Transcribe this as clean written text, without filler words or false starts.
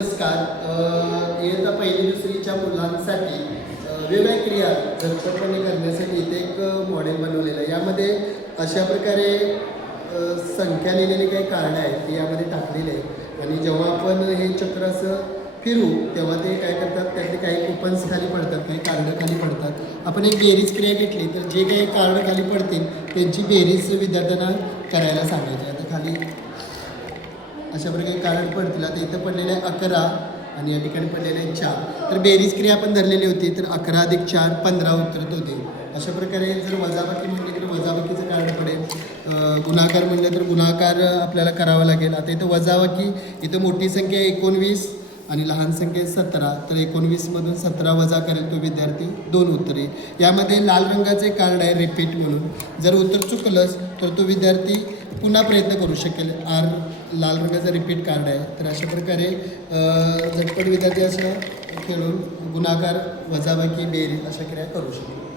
नमस्कार. इयत्ता पहिली दुसरीच्या मुलांसाठी वेगवेगळ्या क्रिया झटपटपणे करण्यासाठी इथे एक मॉडेल बनवलेलं आहे. यामध्ये अशा प्रकारे संख्या लिहिलेली काही कारणं आहेत ती यामध्ये टाकलेली आहे आणि जेव्हा आपण हे चक्र असं फिरू तेव्हा ते काय करतात, त्यातले काही कुपन्स खाली पडतात, काही कारणं खाली पडतात. आपण एक बेरीज क्रिया घेतली तर जे काही कारणं खाली पडतील त्यांची बेरीज विद्यार्थ्यांना करायला सांगायची. आता खाली अशा प्रकारे कारण पडतील. आता इथं पडलेले आहे 11 आणि या ठिकाणी पडलेले आहे 4. तर बेरीज क्रिया आपण धरलेली होती तर 11 अधिक 4 15 उत्तरत होते. अशा प्रकारे जर वजाबाकी म्हटलं तर वजाबाकीचं कारण पडेल. गुणाकार म्हटलं तर गुणाकार आपल्याला करावा लागेल. आता इथं वजाबाकी, इथं मोठी संख्या 19 आणि लहान संख्या 17. तर 19मधून 17 वजा करेल तो विद्यार्थी 2 उत्तरे. यामध्ये लाल रंगाचे कार्ड आहे रिपीट म्हणून. जर उत्तर चुकलंच तर तो विद्यार्थी पुन्हा प्रयत्न करू शकेल. लाल रंगाचा रिपीट कार्ड आहे. तर अशा प्रकारे झटपट विद्यार्थी असं खेळून गुणाकार, वजाबाकी, बेरीज अशा क्रिया करू शकतो.